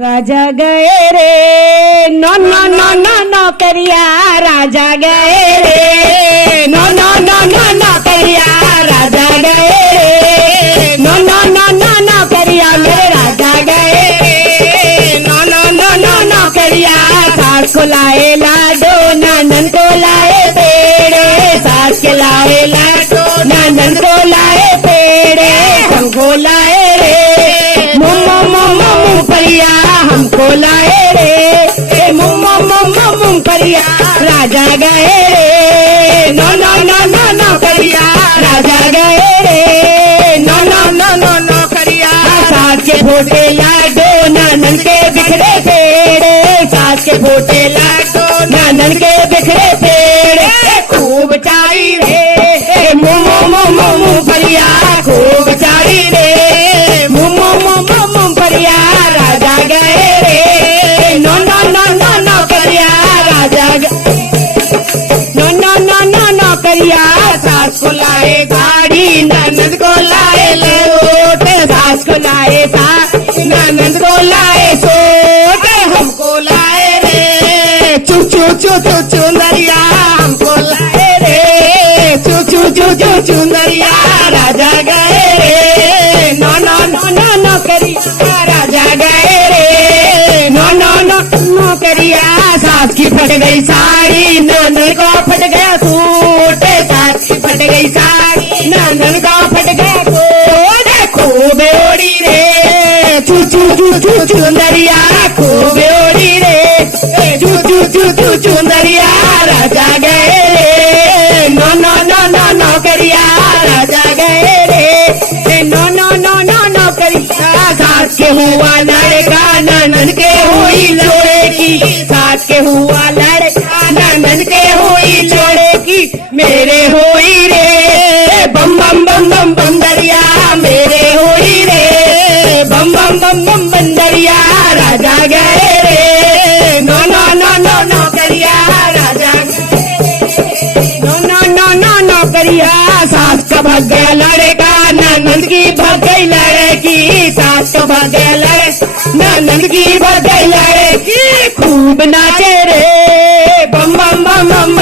राजा गए रे नो नो नो नो नो करिया राजा गए रे नो नो नो नो नो करिया राजा गए रे नो नो नो नो नो करिया मेरे राजा गए रे नो नो नो नो नो करिया सास को लाए लाडो नंदन को लाए पेड़े सास के लाए लाडो नंदन को लाए पेड़े हमको लाए रे परिया हमको लाए रे मुम परिया राजा गए रे नो नो नो नो नो करिया राजा गए रे नो नो नो नो नो करिया सास के फोटे लाडो नंदन के बिखरे पेड़े सास के फोटे लाडो नंदन के बिखरे पेड़े खूब चाई रे मुम परिया खूब चाई रे मुम परिया राजा गए रे नो नो नो नो नो करिया राजा नो नो नो नो नो करिया सास को लाए गाड़ी ननद को लाए लोट सास को लाए ननद को लाए सोट हमको लाए रे चू चू चू चू चुनरिया हमको लाए रे चू चू चू चू चुनरिया राजा गए रे नो नो नो नो नो करिया राजा गए रे नो नो नो नो करिया सास की फट गई साड़ी नंदन को फट गया सूट सास की फट गई साड़ी नंदन को फट गया सूट खूब ओड़ी रे चू चू चू चू चुनरिया खूब ओड़ी रे चू चू चू चू चुनरिया राजा गए रे नो नो नो नो नो करिया राजा गए रे नो नो नो नो नो करिया सास के हुआ लड़का ननन के हुई लोड़े की सास के हुआ लड़का ननन के हुई लोड़े की मेरे हुई रे बम बम बम बम बम दरिया मेरे हुई रे बम बम बम बम बम दरिया राजा गए रे नो नो नो नो नो करिया राजा नो नो नो नो नो करिया सास का भाग गया लड़का ननद की भाग गई लड़की सास का भाग गया लड़का ननद की भाग गई लड़की खूब नाचे रे बम बम बम बम